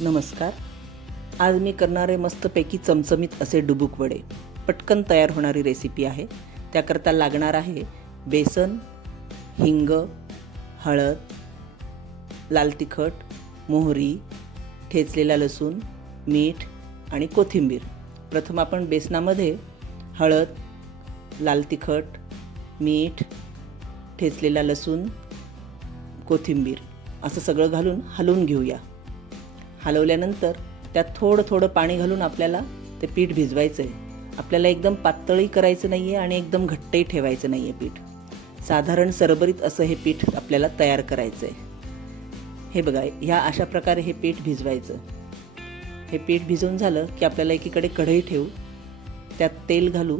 नमस्कार. आज मी करणारे मस्तपैकी चमचमीत असे डुबुक वडे. पटकन तयार होणारी रेसिपी आहे. त्याकरता लागणार आहे बेसन हिंग हळद लाल तिखट मोहरी ठेचलेला लसूण मीठ आणि कोथिंबीर. प्रथम आपण बेसनामध्ये हळद लाल तिखट मीठ ठेचलेला लसूण कोथिंबीर असं सगळं घालून हलवून घेऊया. हलवल्यानंतर त्यात थोडं थोडं पाणी घालून आपल्याला ते पीठ भिजवायचं आहे आपल्याला एकदम पातळही करायचं नाही आहे आणि एकदम घट्टही ठेवायचं नाही आहे पीठ. साधारण सरबरीत असं हे पीठ आपल्याला तयार करायचं आहे हे बघा ह्या अशा प्रकारे हे पीठ भिजवायचं. हे पीठ भिजवून झालं की आपल्याला एकीकडे कढई ठेवू. त्यात तेल घालू.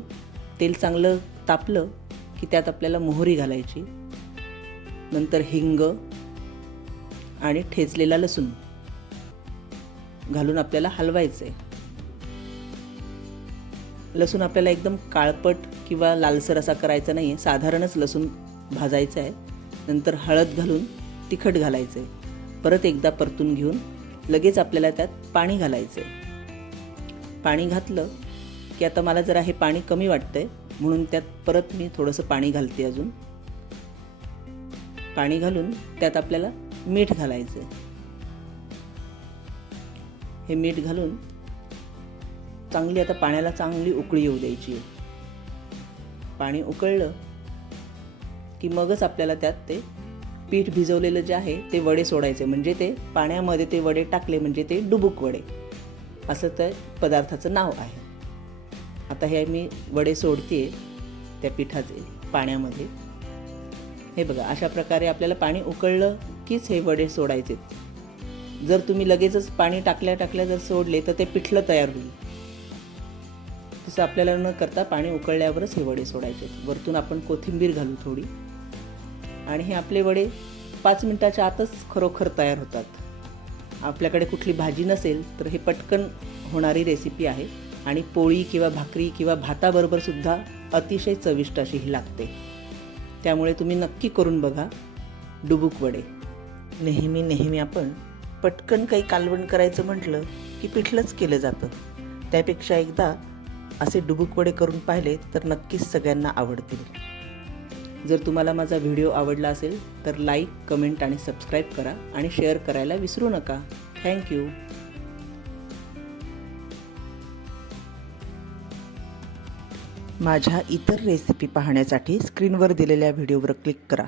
तेल चांगलं तापलं की त्यात आपल्याला मोहरी घालायची. नंतर हिंग आणि ठेचलेला लसूण. घालून आपल्याला हलवायचं आहे लसूण आपल्याला एकदम काळपट किंवा लालसर असा करायचा नाही आहे साधारणच लसूण भाजायचं आहे नंतर हळद घालून तिखट घालायचं आहे परत एकदा परतून घेऊन लगेच आपल्याला त्यात पाणी घालायचं आहे पाणी घातलं की आता मला जरा हे पाणी कमी वाटतं आहे म्हणून त्यात परत मी थोडंसं पाणी घालते अजून. पाणी घालून त्यात आपल्याला मीठ घालायचं आहे हे मीठ घालून चांगली आता पाण्याला चांगली उकळी येऊ द्यायची आहे. पाणी उकळलं की मगच आपल्याला त्यात ते पीठ भिजवलेलं जे आहे ते वडे सोडायचे म्हणजे ते पाण्यामध्ये ते वडे टाकले म्हणजे ते डुबुक वडे. असं त्या पदार्थाचं नाव आहे. आता हे मी वडे सोडते त्या पिठाचे पाण्यामध्ये. हे बघा अशा प्रकारे आपल्याला पाणी उकळलं कीच हे वडे सोडायचे जर तुम्ही लगेचच पाणी टाकल्या टाकल्या जर सोडले तर ते पिठलं तयार होईल. तसं आपल्याला न करता पाणी उकळल्यावरच हे वडे सोडायचे वरतून आपण कोथिंबीर घालू थोडी. आणि हे आपले वडे पाच मिनटाच्या आतच खरोखर तयार होतात. आपल्याकडे कुठली भाजी नसेल तर हे पटकन होणारी रेसिपी आहे. आणि पोळी किंवा भाकरी किंवा भाताबरोबरसुद्धा अतिशय चविष्ट अशी ही लागते. त्यामुळे तुम्ही नक्की करून बघा डुबुक वडे. नेहमी नेहमी आपण पटकन काही कालवण करायचं म्हटलं की पिठलंच केलं जातं. त्यापेक्षा एकदा असे डुबुकवडे करून पाहिले तर नक्कीच सगळ्यांना आवडतील. जर तुम्हाला माझा व्हिडिओ आवडला असेल तर लाईक कमेंट आणि सबस्क्राईब करा आणि शेअर करायला विसरू नका. थँक्यू माझ्या इतर रेसिपी पाहण्यासाठी स्क्रीनवर दिलेल्या व्हिडिओवर क्लिक करा.